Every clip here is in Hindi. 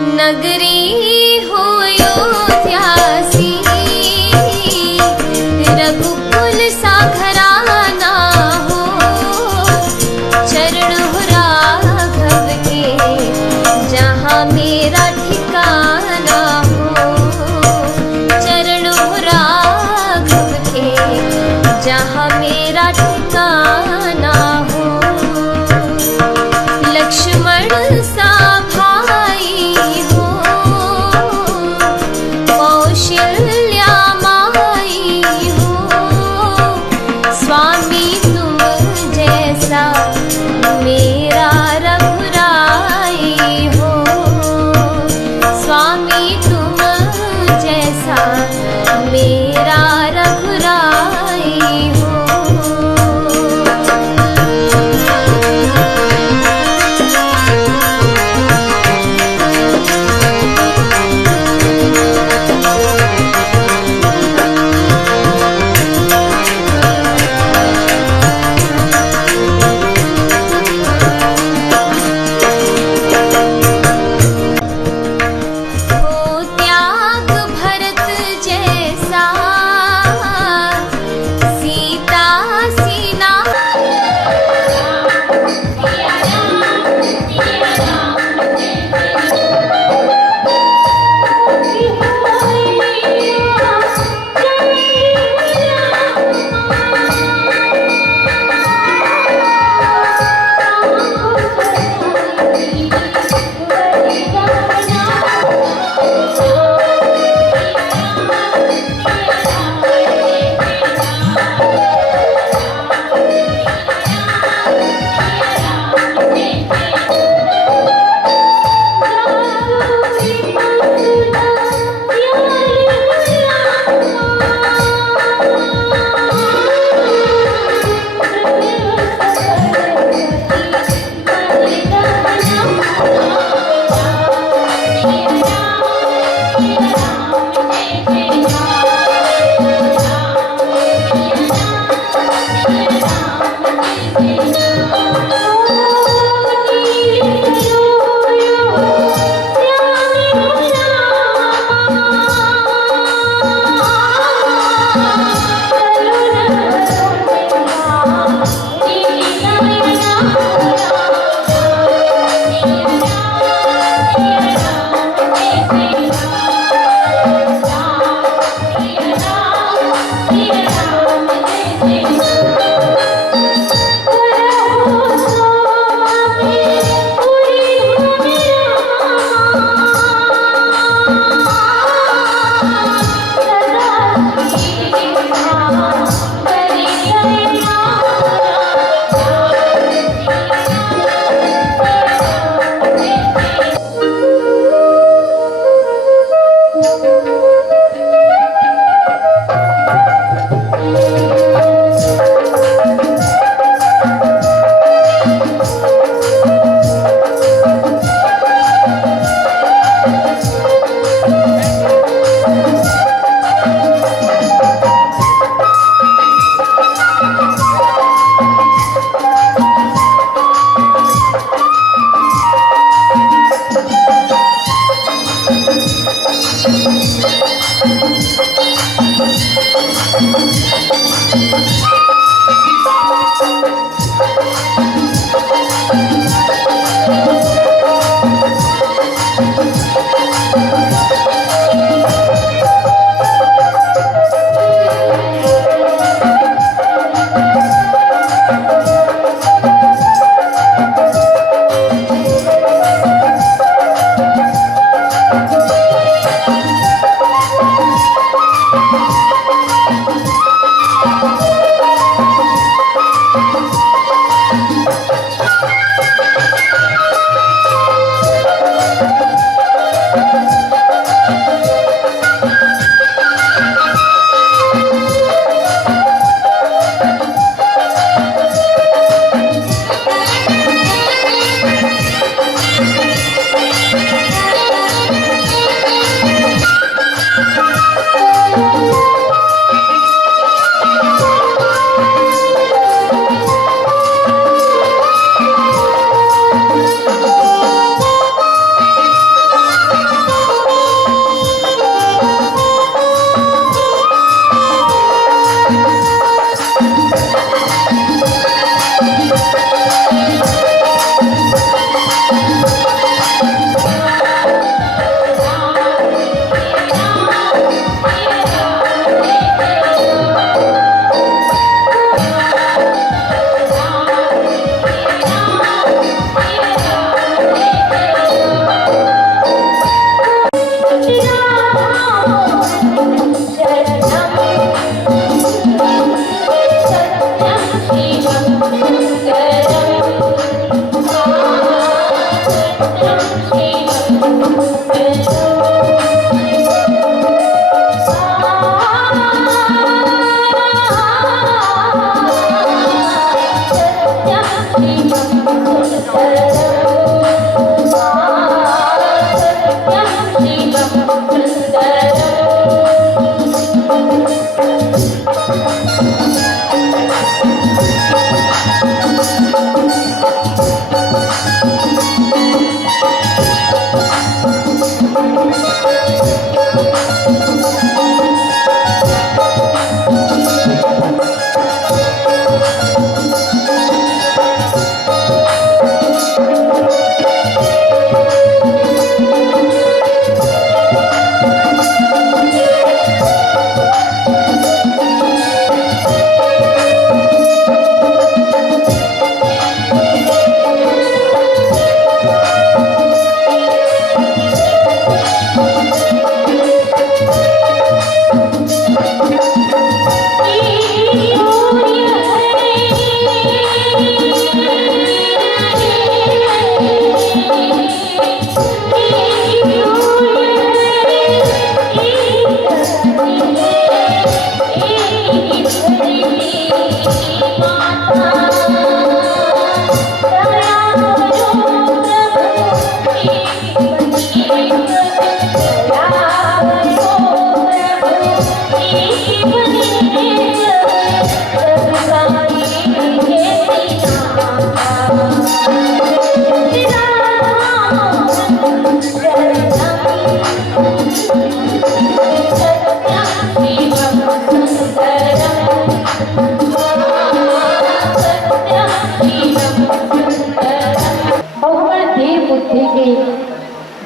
नगरी हो अयोध्यासी, रघुकुल सा घराना हो, चरण हो राघव के जहाँ मेरा ठिकाना हो, चरण हो राघव के जहाँ मेरा ठिकाना हो। लक्ष्मण सा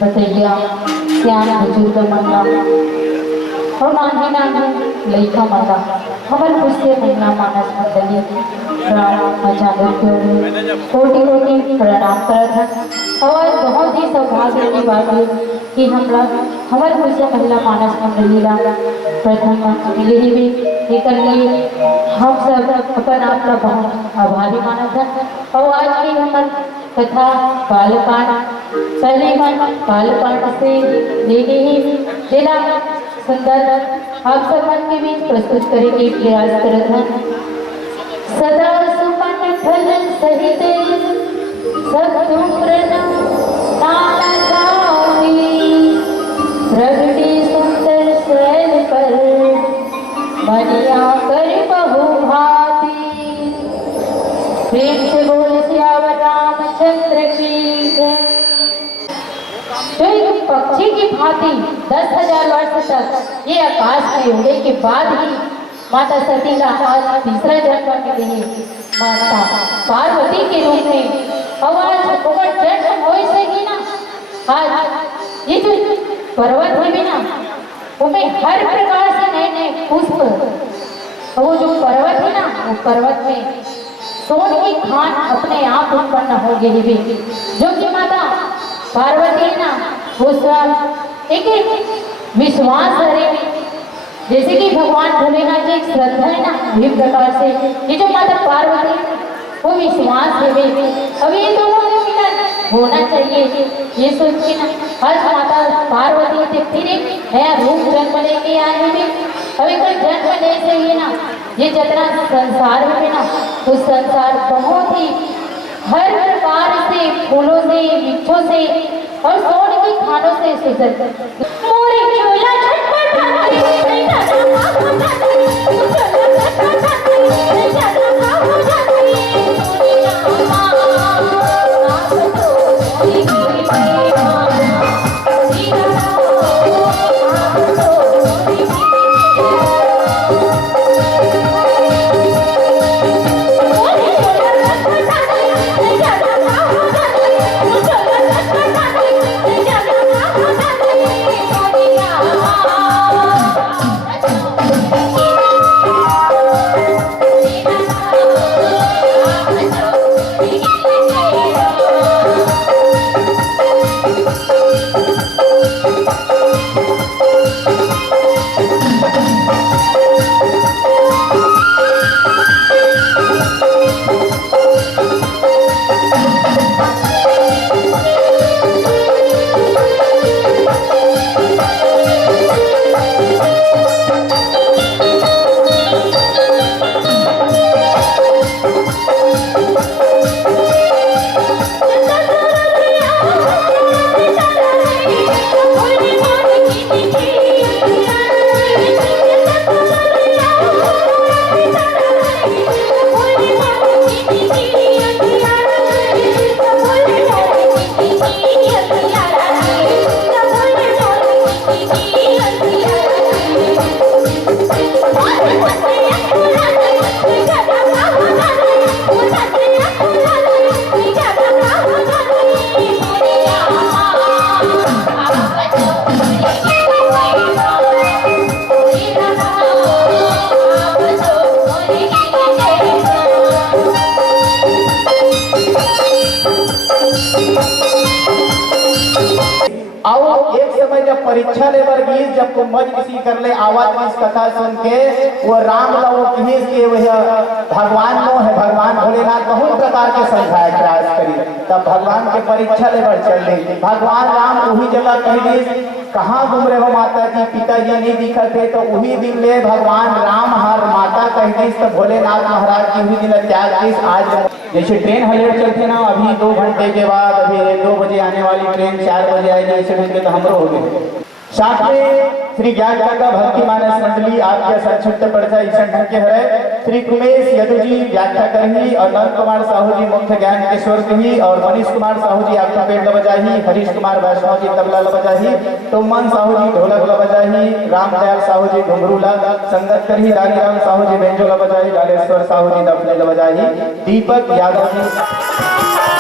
बतैया श्याम बुजुर्ग मंगा और नानी नानी लइका मंगा हमार पुष्य महिला मानस मंडली प्रणाम आचार्य कोटि कोटि प्रणाम करत और बहुत ही सौभाग्य की बात है कि हम लोग हमारे पुष्य महिला मानस मंडली ला प्रथम मिले भी लेकर लिए हम सब अपन आपका बहुत आभारी मानत है। और आज की हमारे कथा बालकांड पहले मन बालकांड से लेके ही जिला सुंदर आप सब मन के बीच प्रस्तुत करेंगे प्रयास करत हैं। सदा सुमन फल सहित सब प्रगति सुंदर शैल पर बनिया कर बहु भांति प्रेम से बोल सियावर रामचंद्र की जय। तो एक पक्षी की भांति 10,000 वर्ष तक ये आकाश में उड़ने के बाद ही माता सती का आज तीसरा जन्म मिले है माता पार्वती के रूप में। और आज जन्म हो सही ना आज ये जो पर्वत है भी ना उनमें हर प्रकार से नए नए पुष्प और वो जो पर्वत है ना वो पर्वत में सोने की खान अपने आप उत्पन्न हो गई भी जो कि माता पार्वती ना वो एक विश्वास है जैसे कि भगवान भोलेनाथ की एक श्रद्धा है ना इसी प्रकार से ये जो माता पार्वती वो विश्वास है वे अब ये दोनों का मिलन होना चाहिए ये सोच के ना आज माता पार्वती से फिर एक नया रूप जन्म लेके आए हैं। अभी कोई जन्म ले चाहिए ना ये जितना संसार में ना उस संसार बहुत ही हर प्रकार से फूलों से वृक्षों से और सोने की खानों से सुसज्जित मोरी झोला और एक समय जब परीक्षा लेबर गीस जब कुंभज किसी कर ले आवाज इस कथा सुन के वो राम ला वो किस के वह भगवान नो है भगवान भोलेनाथ बहुत प्रकार के समझाए प्रयास करी तब भगवान के परीक्षा लेबर चल रही भगवान राम वही जगह कह दी कहाँ घूम रहे हो माता जी पिताजी नहीं दिखते तो वही दिन ले भगवान राम हर माता कह दी तो भोलेनाथ महाराज की वही दिन त्याग दी आज जैसे ट्रेन हलेट चलते ना अभी 2 घंटे के बाद अभी 2 बजे आने वाली ट्रेन 4 बजे आएगी ऐसे ढंग के तो हम हो गए साथ में श्री ज्ञान का भक्ति मानस मंडली आपके संक्षिप्त परिचय इस ढंग के है श्री कुमेश यदु जी व्याख्या करही और नंद कुमार साहू जी मुख्य ज्ञान के स्वर कही और मनीष कुमार साहू जी आपका पेड़ बजाही हरीश कुमार वैष्णव जी तबला बजाही तोमन साहू जी ढोलक बजाही रामदयाल साहू जी घुंघरूला संगत करही दानीराम साहू जी बेंजोला बजाही डालेश्वर साहू जी दफले बजाही दीपक यादव जी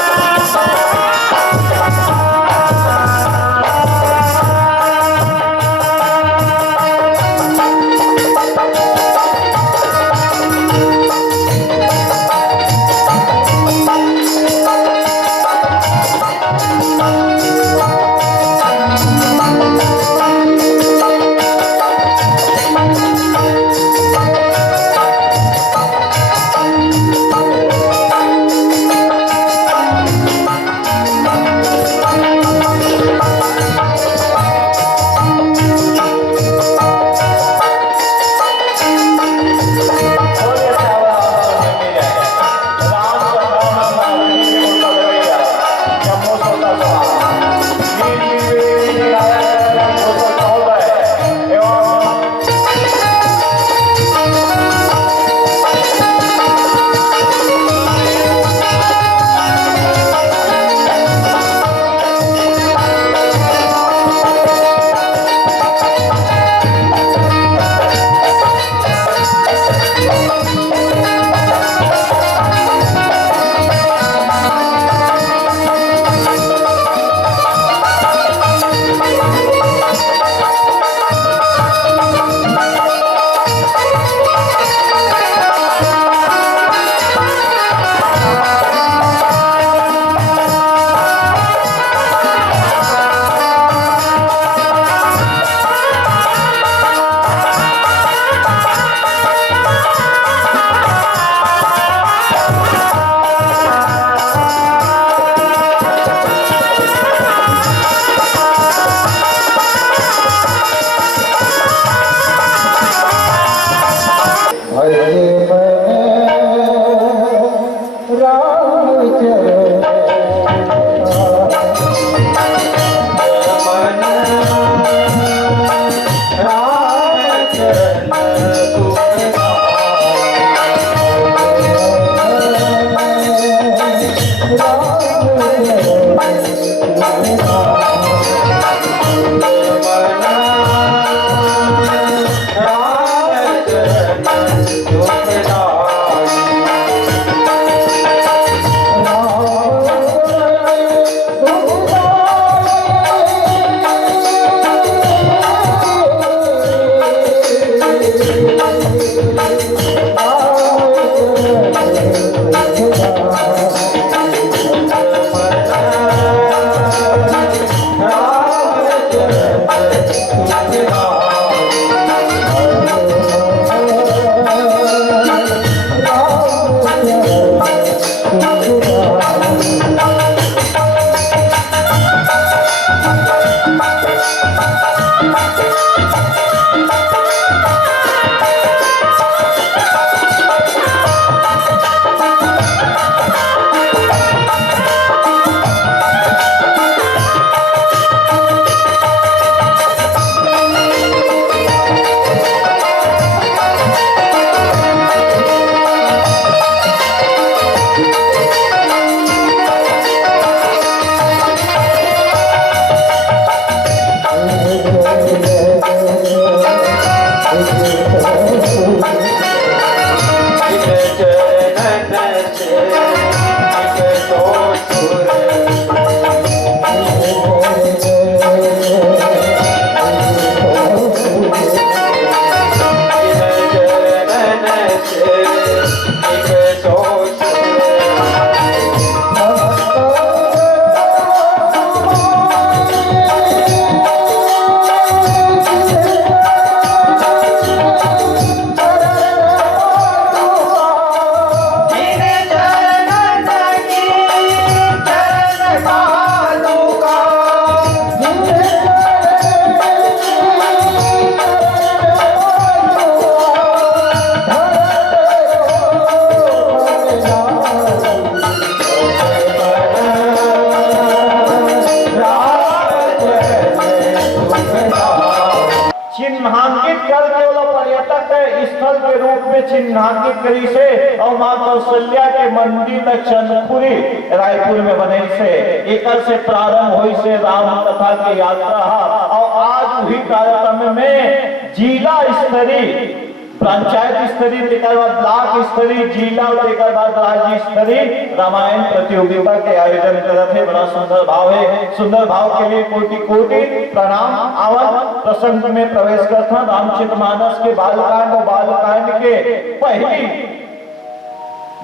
चिन्हांकित करके वो पर्यटक स्थल के रूप में चिन्हांकित करी से और माँ कौशल्या के मंदिर चंदपुरी रायपुर में बने से एक से प्रारंभ हुई से राम कथा की यात्रा और आज वही कार्यक्रम में जिला स्तरीय पंचायत स्तरीय तेकर बाद ब्लॉक स्तरीय जिला और तेकर बाद राज्य स्तरीय रामायण प्रतियोगिता के आयोजन करत है। बड़ा सुंदर भाव है, सुंदर भाव के लिए कोटि कोटि प्रणाम। आवन प्रसंग में प्रवेश करता रामचरितमानस के बालकांड और बालकांड के पहली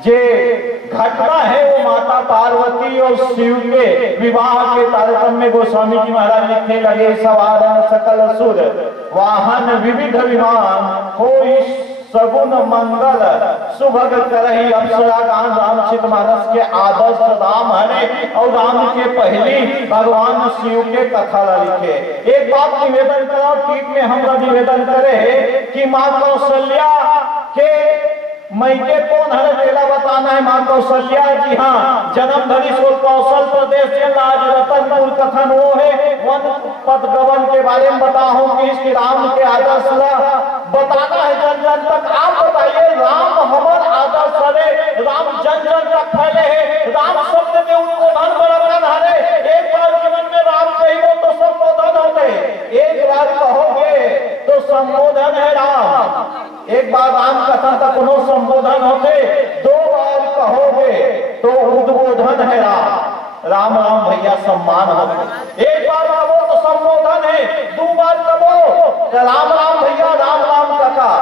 जे घटना है वो माता पार्वती और शिव के विवाह के कार्यक्रम में गोस्वामी जी महाराज लिखने लगे सवारन सकल सुर वाहन विविध विमान हो सगुन मंगल सुभग करही अप्सरा गान रामचरितमानस के आदर्श राम हरे और राम के पहली भगवान शिव के कथा लिखे। एक बात निवेदन करो टीप में हम निवेदन करे कि माँ कौशल्या के मैके कौन है तेला बताना है। मां कौशल्या जी हाँ जन्म धरी सो कौशल प्रदेश के आज रतनपुर कथन वो है वन पदगवन के बारे में बताओ कि इसके राम के आदर्श बताना है जन जन तक। आप बताइए राम हमार आदर्श है, राम जन जन तक फैले है, राम शब्द में उनको धन बराबर हरे। एक बार जीवन में राम कहो तो संबोधन होते, एक बार कहोगे तो संबोधन है राम। एक बार राम कथा तक कोनो संबोधन होते, दो बार कहोगे तो उद्बोधन है राम। राम राम भैया सम्मान होते। एक बार कहो तो संबोधन है, दो बार कहो राम राम भैया राम राम कथा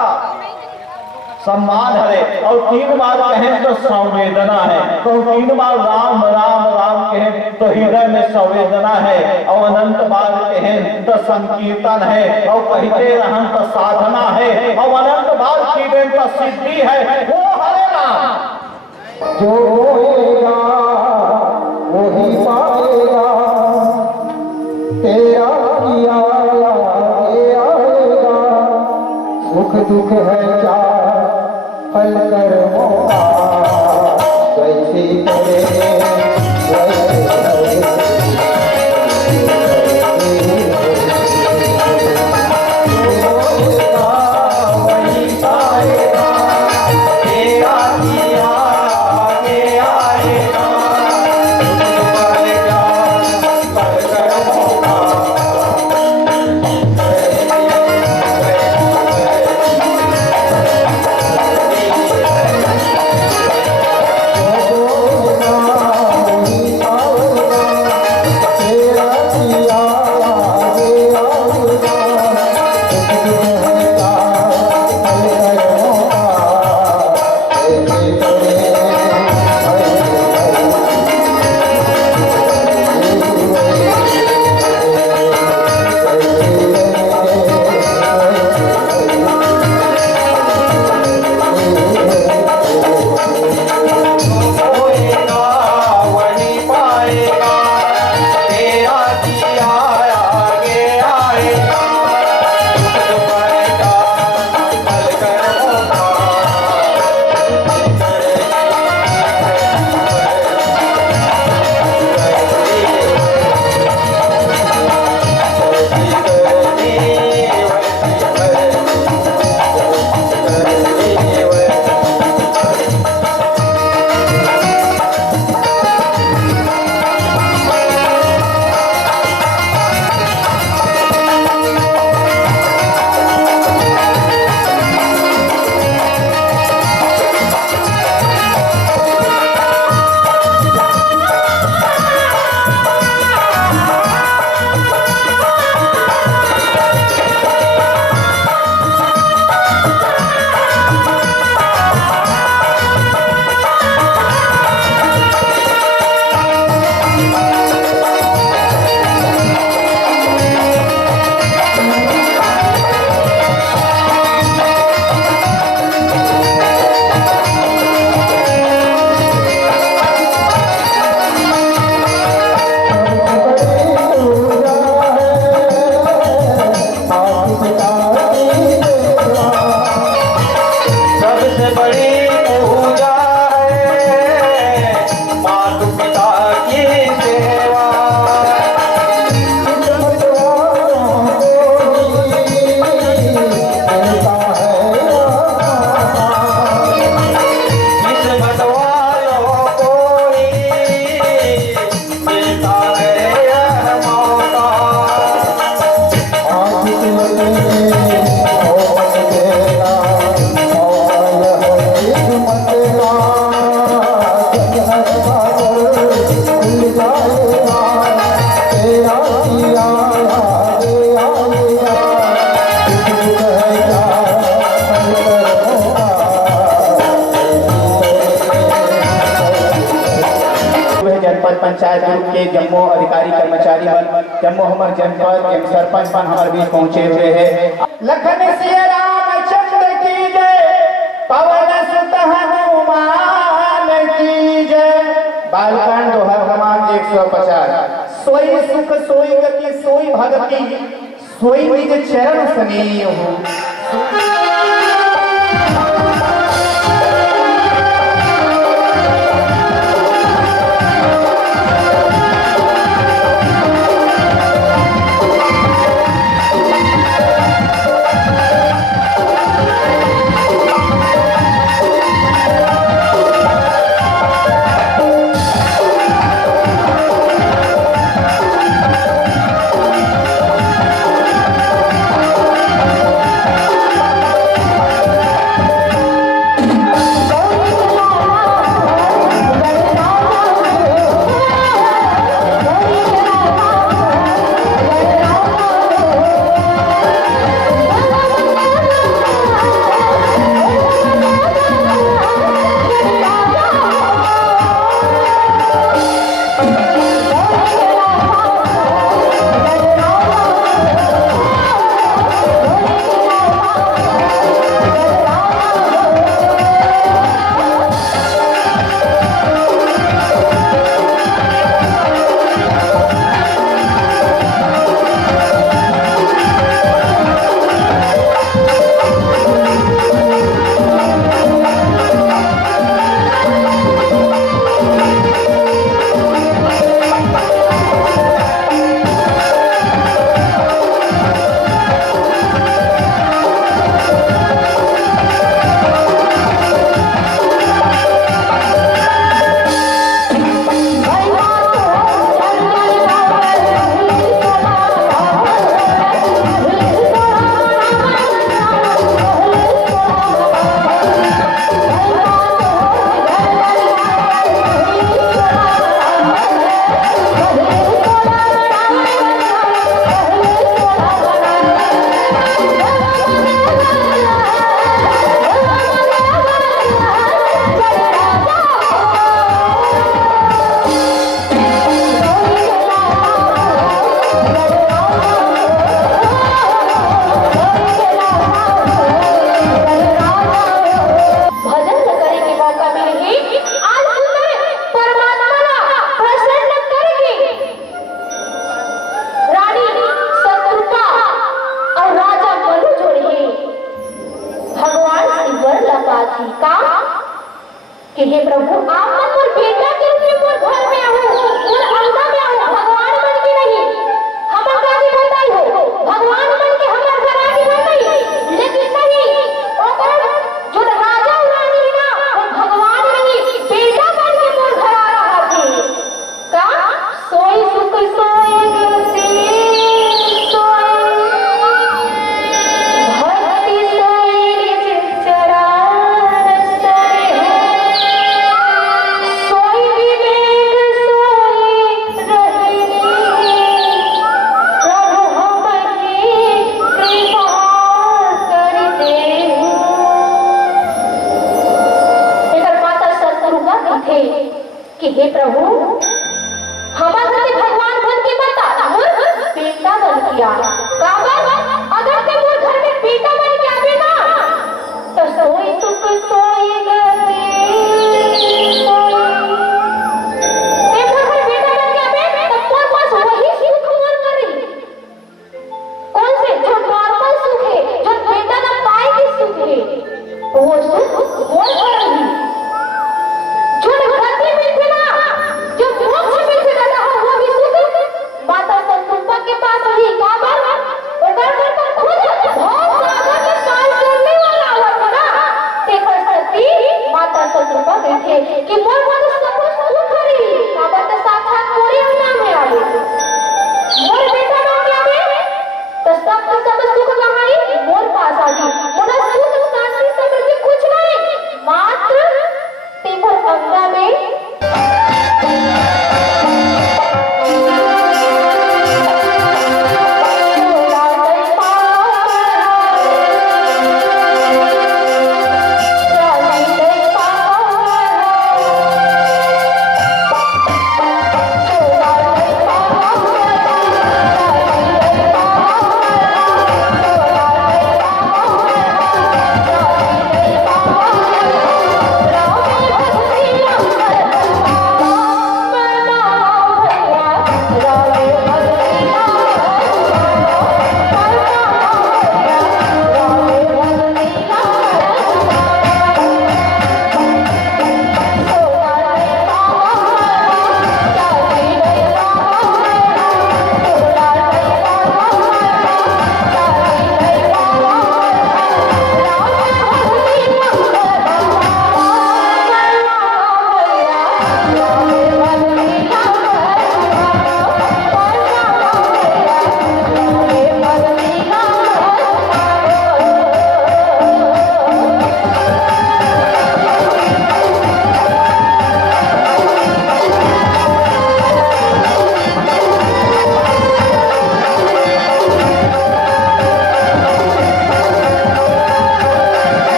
सम्मान है, और तीन बार कहें तो संवेदना है। तो तीन बार राम राम राम कहें तो हृदय में संवेदना है, और अनंत बार कहें तो संकीर्तन है, और कहते रहन तो साधना है, और अनंत बार कीजिए तो सिद्धि है। वो हरे राम जो होएगा वही पाएगा, तेरा किया आएगा। सुख दुख है क्या फल कर्मों का, जैसे करे वैसे तेरा के जम्मू अधिकारी कर्मचारी बन जम्मू हमार जनपद एवं सरपंच बन हमारे बीच पहुंचे हुए हैं। लखन सिया रामचंद्र की जय, पवन सुत हनुमान की जय। बालकांड दोहा क्रमांक 150। सोई सुख सोई गति सोई भगति, सोई निज चरण स्नेह हो। कि हे प्रभु आप मन मोर बेटा के रूप में मोर घर में आओ, मोर अंगा में आओ, भगवान बन के नहीं। हमर काजी बताई हो भगवान बन के हमर घर आके नहीं, लेकिन नहीं ओकर जो राजा रानी है ना वो भगवान नहीं बेटा बन के मोर घर आ रहा थे। का सोई सुख सोई गति सोई भक्ति सोई निज चरण सरे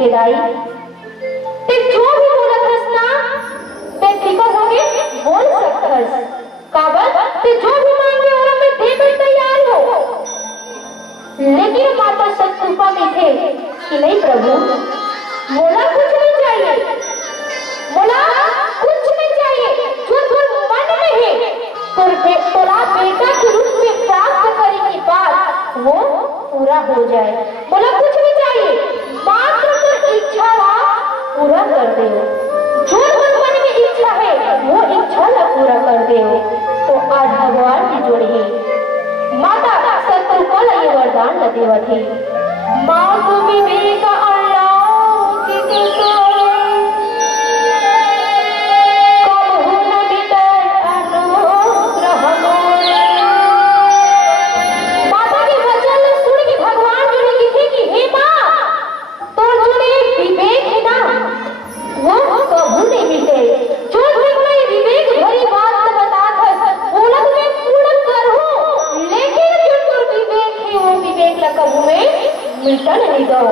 हेदाई ते जो भी बोलत हस ना ते टिकट होके बोल सकतस काबर ते जो भी मांगे और मैं देने तैयार हो। लेकिन माता सतरूपा में थे कि नहीं प्रभु, मोला कुछ नहीं चाहिए, मोला कुछ नहीं चाहिए, जो तुम मन में है तोला बेटा के रूप में प्राप्त करने की बात वो पूरा हो जाए। बोला कुछ नहीं चाहिए, मात्र तो इच्छा पूरा कर दे। जो मन में इच्छा है वो इच्छा ला पूरा कर दे। तो आज भगवान की जोड़ी माता सतरूपा ला ये वरदान ला देवत है। माँ को विवेक मिलता नहीं दो।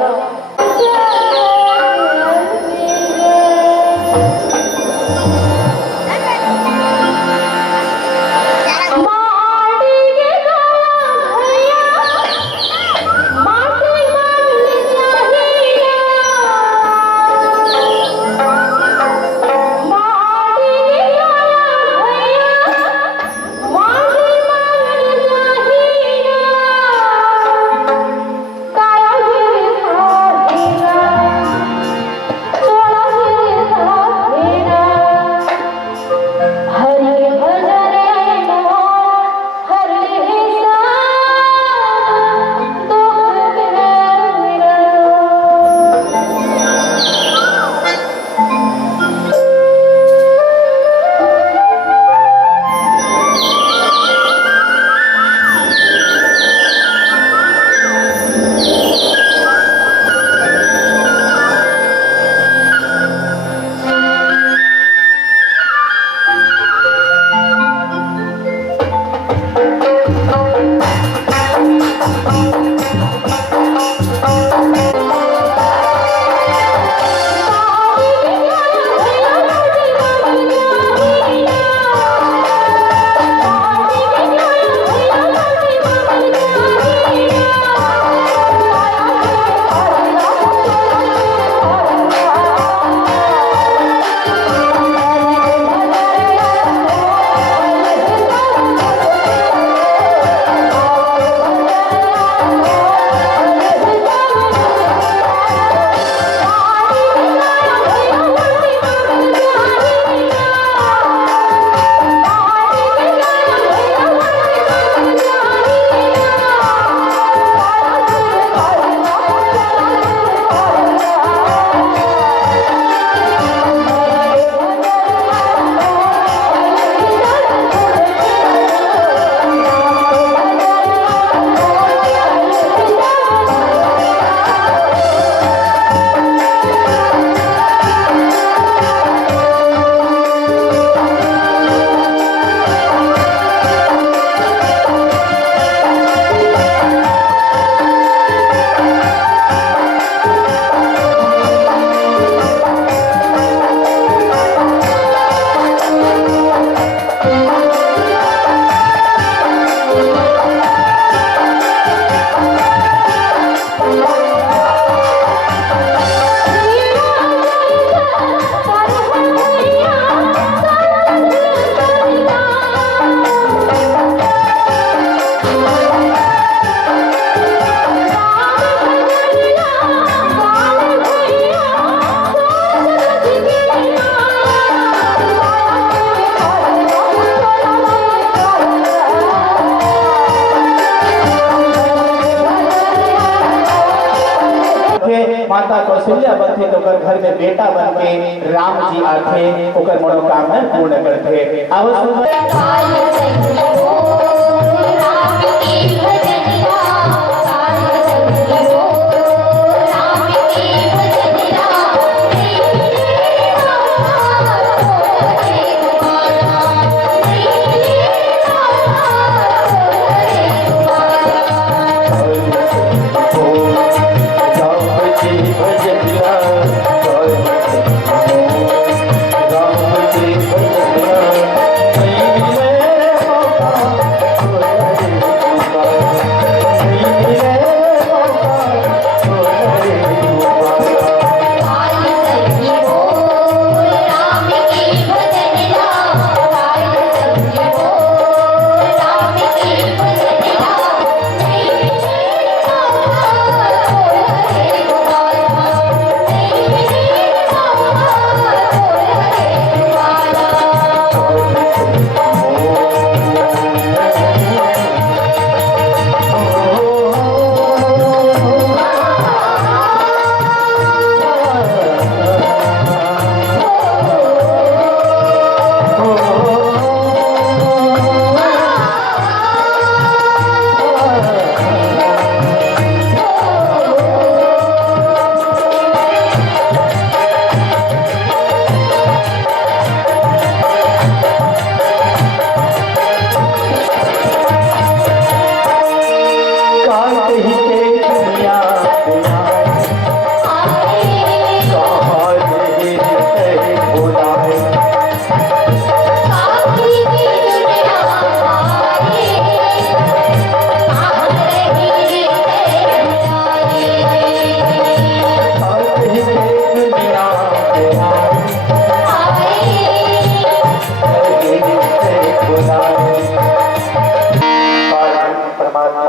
माता कौशल्या बनथे तो ओकर घर में बेटा बन के राम जी आथे ओकर मनोकामना पूर्ण करथे। भजन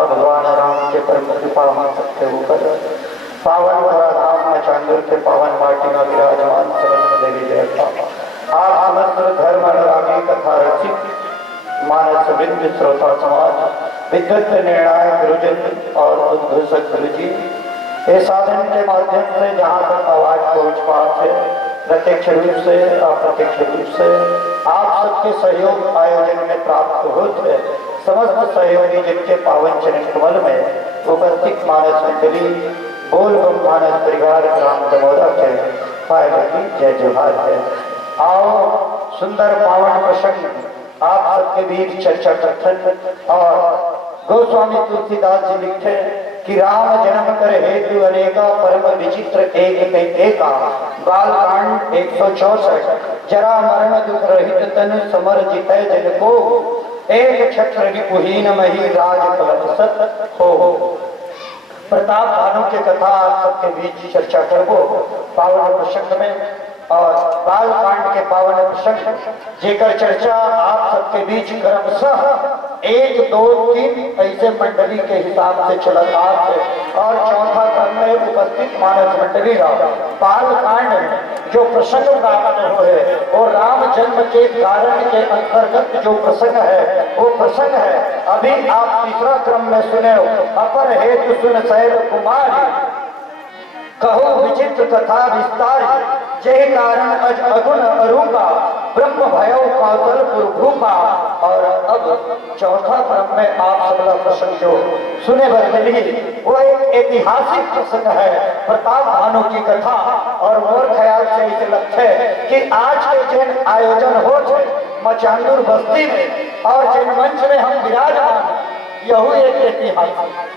भगवान राम के परम कृपा हम सबके ऊपर पावन धरा धाम में चांदुर के पावन माटी में विराजमान समस्त देवी देवता आप समस्त धर्म अनुरागी तथा रचित मानस बिंद श्रोता समाज विद्वत निर्णायक गुरुजन और उद्घोषक गुरु जी ये साधन के माध्यम से जहाँ तक आवाज पहुँच पाते प्रत्यक्ष रूप से अप्रत्यक्ष रूप से आप सबके सहयोग आयोजन में प्राप्त होते समस्त सहयोगी जिनके पावन चरण कमल में उपस्थित मानस मंडली बोल बम मानस परिवार ग्राम दमोदा के पाए लगी जय जोहार है। आओ सुंदर पावन प्रसंग आप सबके बीच चर्चा कथन और गोस्वामी तुलसीदास जी लिखे कि राम जन्म कर हेतु अनेका परम विचित्र एक एका बाल कांड 164 जरा मरण दुख रहित तन समर जितै जन को एक छत्र रिपुहीन मही राज कलसत हो। प्रताप भानु की कथा आप सबके बीच चर्चा करबो पावन प्रसंग में और बाल कांड के पावन प्रसंग जेकर चर्चा आप सबके बीच क्रमशः 1 2 3 ऐसे मंडली के हिसाब से चलत आते और चौथा क्रम में उपस्थित मानस मंडली बाल कांड जो प्रसंग प्राप्त हुए और राम जन्म के कारण के अंतर्गत जो प्रसंग है वो प्रसंग है अभी आप तीसरा क्रम में सुने अपर हेतु सुन शैल कुमारी कहो विचित्र कथा विस्तार जय कारण अज अगुण अरूपा ब्रह्म भयो कौतलपुर भूपा। और अब चौथा क्रम में आप सबला प्रसंग जो सुने बर मिली वो एक ऐतिहासिक प्रसंग है प्रताप भानु की कथा और मोर ख्याल से इसे लगता है कि आज के जिन आयोजन हो मचांदुर बस्ती में और जिन मंच में हम विराजमान यही एक ऐतिहासिक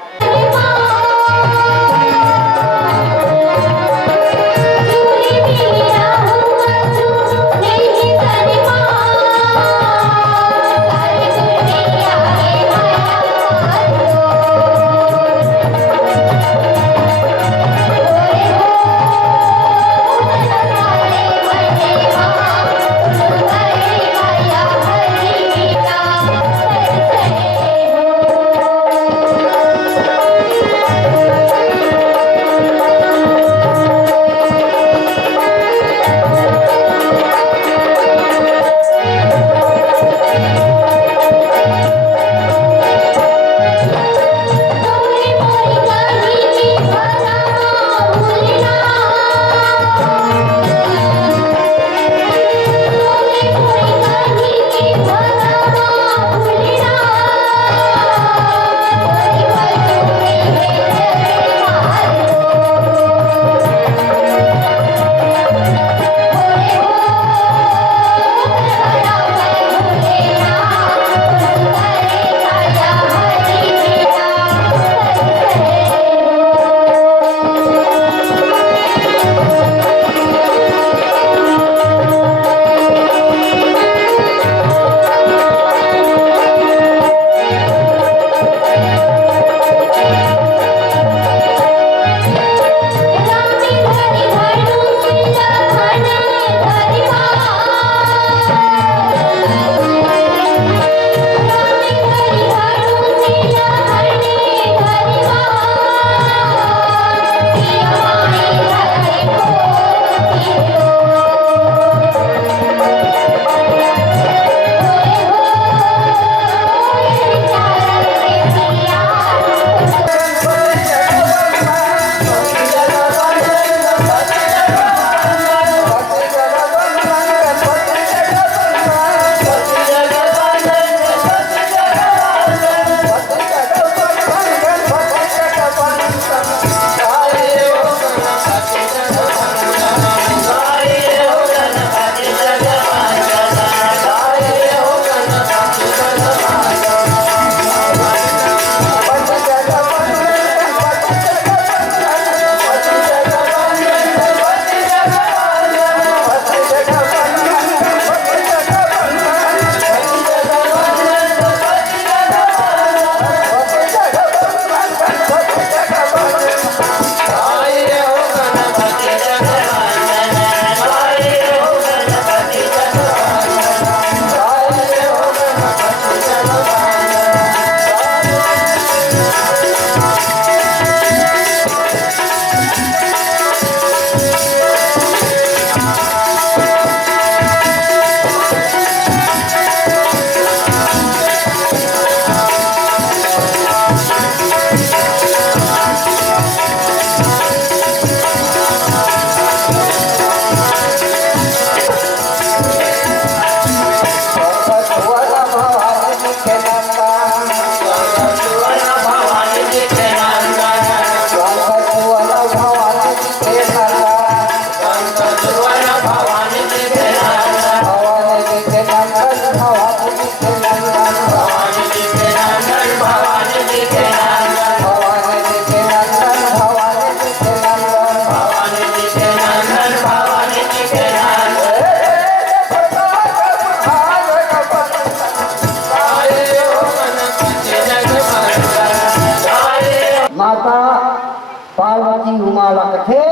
पार्वती उमा लखथे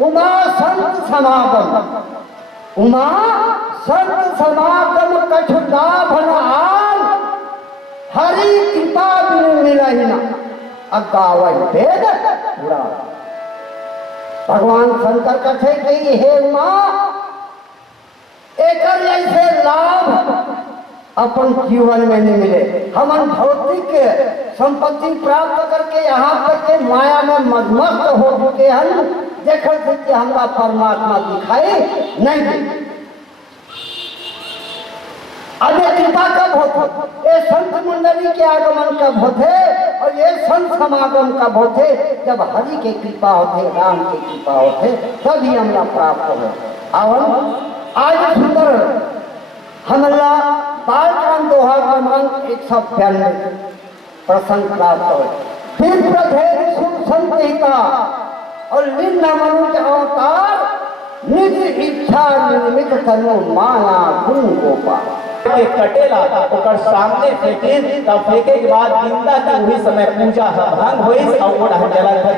उमा संत समागम, उमा संत समागम कछुदा भनाल, हरि कृपा बिन मिलहि न अगावै वेद पुराण। भगवान शंकर कथे कि हे उमा, एक ऐसे लाभ अपन जीवन में नहीं मिले। हमन भौतिक संपत्ति प्राप्त करके यहाँ तक के माया में मदमस्त हो चुके हैं, देखल थे कि हमरा परमात्मा दिखाई नहीं दे। अब ये कृपा कब होते? ये संत मंडली के आगमन कब होते और ये संत समागम कब होते? जब हरि के कृपा होते, राम के कृपा होते, तभी हमरा प्राप्त हो। और आज सुंदर हमला बालकांड दोहा क्रमांक 192 प्रसंग प्राप्त हो। फिर प्रभेद सुख संहिता और लिंग मनुज अवतार निज इच्छा निमित्त तनु माया गुण गोपाल के कटेला ओकर सामने फेंके, तब फेंके के बाद जिंदा के वही समय पूजा भंग होई और वो जला था।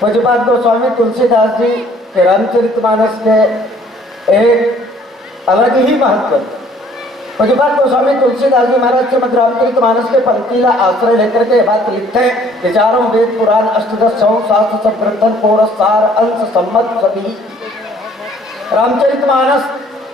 पूज्यपाद गोस्वामी तुलसीदास जी के रामचरितमानस के एक अलग ही महत्व। पूज्यपाद गोस्वामी तुलसीदास जी महाराज श्रीमद् रामचरितमानस के पंक्तिला आश्रय लेकर के बात लिखते हैं कि चारों वेद पुराण अष्टदश सौ शास्त्र सब ग्रंथन पौरस सार अंश सम्मत सभी। रामचरितमानस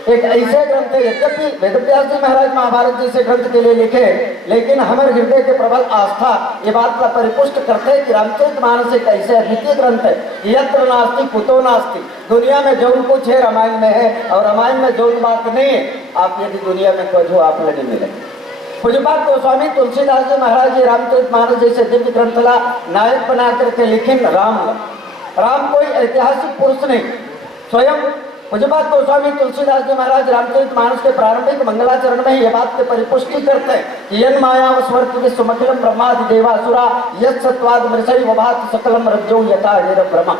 एक ऐसे ग्रंथ है, यद्यपि वेदव्यास जी महाराज महाभारत जैसे ग्रंथ के लिए लिखे, लेकिन हमारे हृदय के प्रबल आस्था ये बात का परिपुष्ट करते हैं कि रामचरितमानस एक ऐसे अद्वितीय ग्रंथ है, यत्र नास्ति कुतो नास्ति। दुनिया में जो कुछ है रामायण में है, और रामायण में जो बात नहीं है, आप यदि दुनिया में कुछ हो आप नहीं मिलेंगे। पूज्यपाद गोस्वामी तुलसीदास जी महाराज जी रामचरितमानस जैसे दिव्य ग्रंथला नायक बना करके लिखे राम कोई ऐतिहासिक पुरुष नहीं, स्वयं पूज्यपाद गोस्वामी तुलसीदास जी महाराज रामचरितमानस के प्रारंभिक मंगलाचरण में ये बात के परिपुष्टि करते हैं कि यन माया स्वर्ग विश्वमखिलम ब्रह्मादि देवासुरा यत् सत्वाद मृषै वभात सकलम रज्जो यथा निर ब्रह्मा।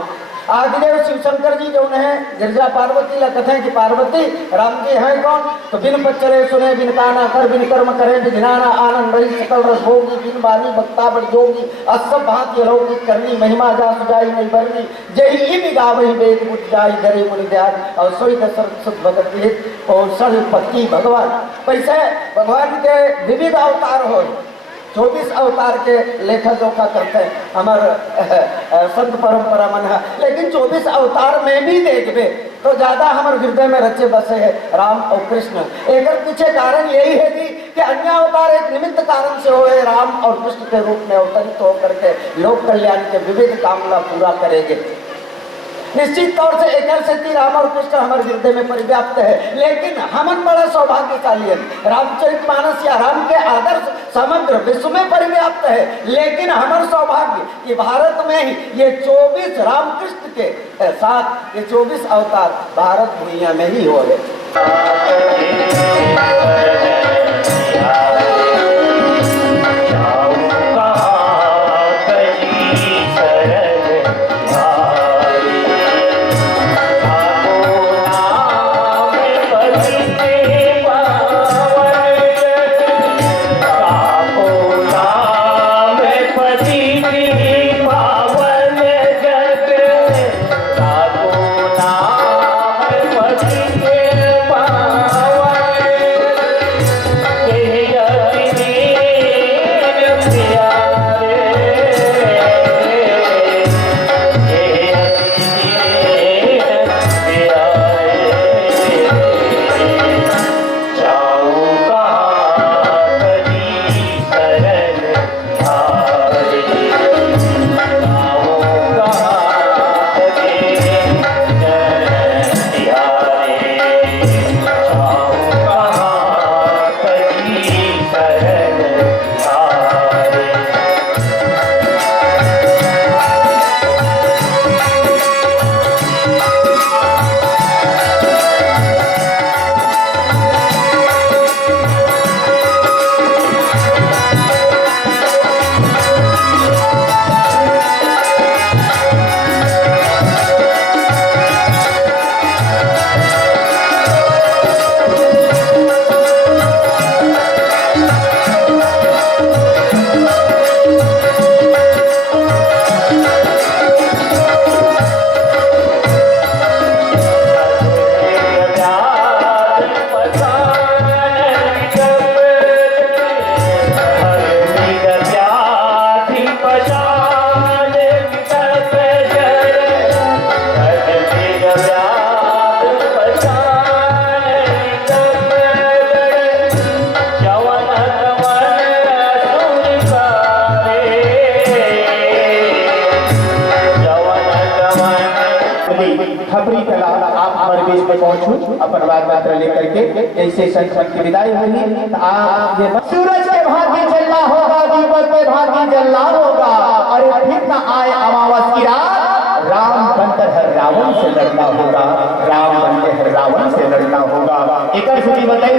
आदिदेव शिव शंकर जी जो है गिरजा पार्वती ला कथें कि पार्वती राम जी हैं कौन? तो बिन पच्चरे सुने बिन काना कर बिन कर्म करे विधिनाना आनंद रही सकल रस भोगी बिन बानी भक्ता बड़ जोगी असब भांति अलौकिक करनी महिमा जा सुजाई नहीं बरनी जय इन गावही वेद बुझ जाई धरे मुनि ध्यान और सोई दशरथ सुत भगत विहित और सरपति भगवान। वैसे भगवान के विविध अवतार हो, 24 अवतार के लेखा जोखा करते हैं हमारे संत परंपरा मन है, लेकिन 24 अवतार में भी देखबे तो ज्यादा हमारे हृदय में रचे बसे है राम और कृष्ण। एक पीछे कारण यही है कि अन्य अवतार एक निमित्त कारण से हुए, राम और कृष्ण के रूप में अवतरित होकर के लोक कल्याण के विविध कामना पूरा करेंगे। निश्चित तौर से एक शक्ति राम और कृष्ण हमारे हृदय में परिव्याप्त है, लेकिन हम बड़ा सौभाग्यशाली है। रामचरितमानस या राम के आदर्श समग्र विश्व में परिव्याप्त है, लेकिन हमारा सौभाग्य कि भारत में ही ये 24 रामकृष्ण के साथ ये 24 अवतार भारत भूइया में ही हो रहे। खबरी कला आप हमारे बीच में पहुंचू अपन बात मात्र लेकर के जैसे संत की विदाई हुई। आप ये सूरज के भागी जलना होगा, दीपक के भागी जलना होगा, और फिर न आए अमावस की रात, राम बनकर हर रावण से लड़ना होगा, राम बनकर हर रावण से लड़ना होगा। एक सूची बताइए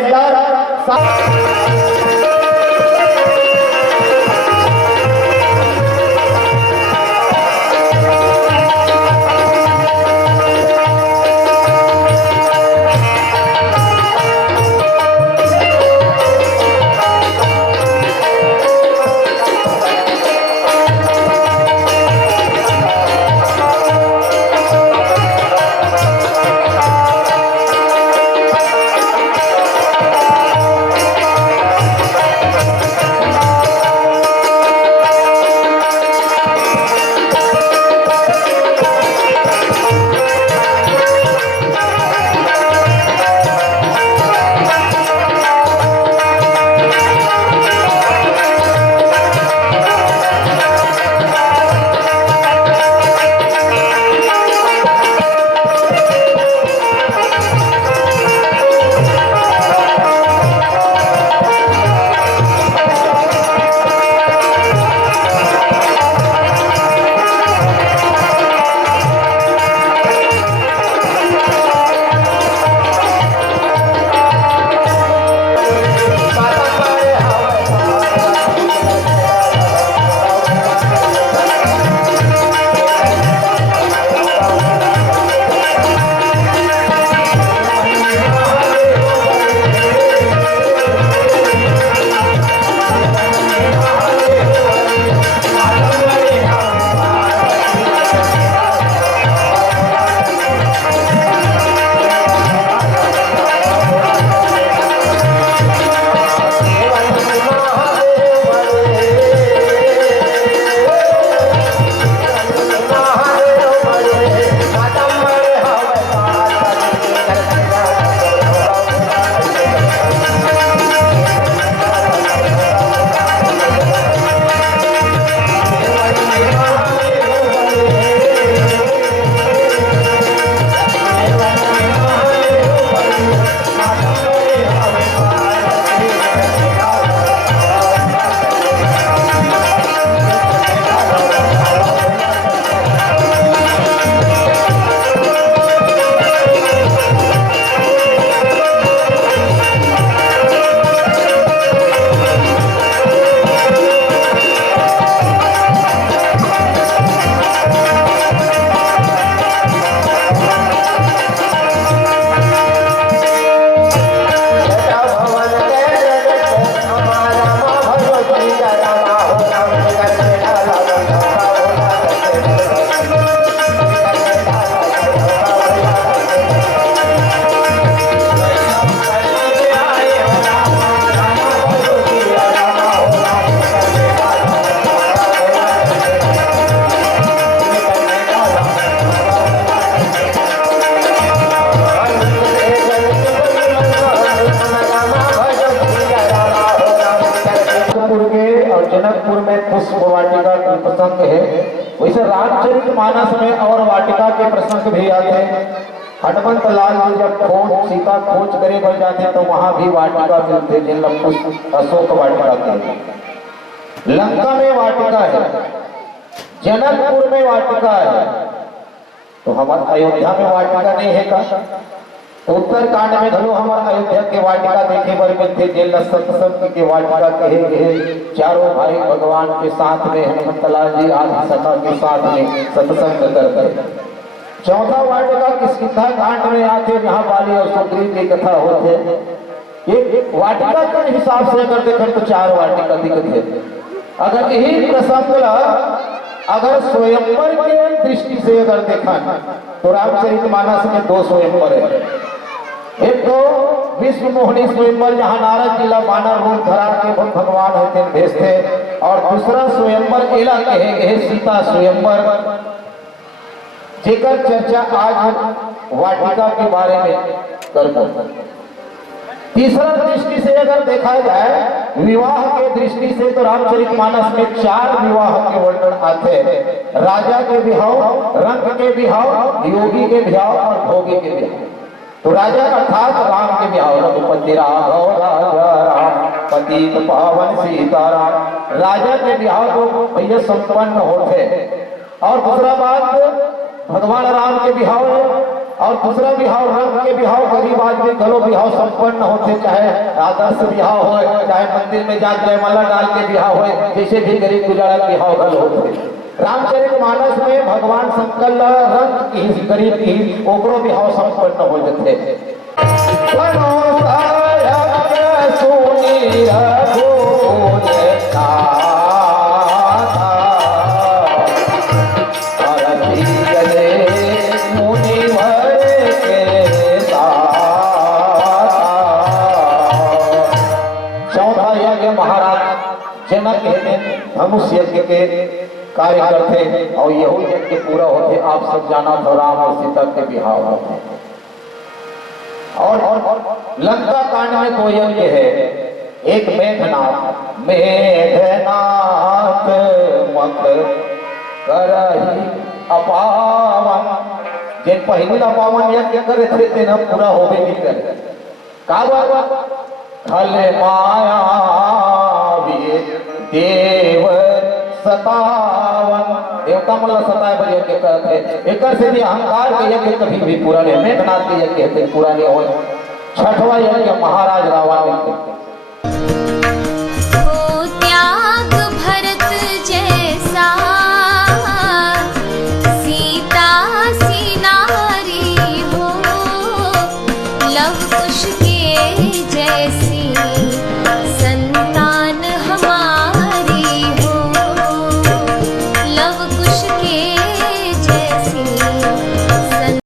के प्रसंग भी आते। हनुमंत लाल जी जब खोज सीता खोज करे बन जाते तो वहां भी वाटिका मिलते जिन पुष्प अशोक वाटिका के। लंका में वाटिका है, जनकपुर में वाटिका है, तो हमारे अयोध्या में वाटिका नहीं है का? तो उत्तरकांड में धरो हमारे अयोध्या के वाटिका देखे बर मिलते जेल सत्संग के वाटिका कहे गए। चारों भाई भगवान के साथ में हनुमंत लाल जी आदि सखा के साथ में सत्संग करते। चौथा वाटिका किसकिथा कांड में आते जहाँ बाली और सुग्रीव की कथा होते। ये वाटिका के हिसाब से अगर देखें तो 4 वाटिका दिखते हैं। अगर यही प्रसंग अगर स्वयंवर के दृष्टि से अगर देखा तो रामचरितमानस में 2 स्वयंवर है। एक तो विश्व मोहनी स्वयंवर जहाँ नारद जिला वानर रूप धरा के भगवान होते भेजते, और दूसरा स्वयंवर एला कहे गए सीता स्वयंवर, जेकर चर्चा आज वाटिका के बारे में करते। तीसरा दृष्टि से अगर देखा जाए विवाह के दृष्टि से तो रामचरितमानस में 4 विवाह के वर्णन आते हैं। राजा के विवाह, रंग के विवाह, योगी के विवाह और भोगी के विवाह। तो राजा अर्थात राम के विवाह, रघुपति राघव राजा राम पतित पावन सीताराम। राजा के विवाह तो भैया संपन्न होते, और दूसरा बात भगवान राम के विवाह है, और दूसरा विवाह रंग के विवाह गरीब आदमी घरों विवाह संपन्न होते, चाहे आदर्श विवाह हो, चाहे मंदिर में जा जयमाला डाल के विवाह हो, जैसे भी गरीब गुजारा विवाह घर होते। रामचरितमानस में भगवान शंकर रंग की गरीब की ओकरो विवाह संपन्न हो जाते। जनक धनुष यज्ञ के कार्य करते और यही यज्ञ पूरा होते आप सब जाना तो राम और सीता के विवाह होते। और लंका कांड में 2 यज्ञ है। एक मेघनाथ, मेघनाथ मत करहि अपावन, जिन पहले अपावन यज्ञ करे थे तेना पूरा होवे नहीं करे। का बात खल माया देव सतावन, देवता मतलब सताए पर यज्ञ करते। एक से भी अहंकार के यज्ञ कभी भी पूरा नहीं, मेघनाथ के यज्ञ पूरा नहीं हो। 6वां यज्ञ महाराज रावण ने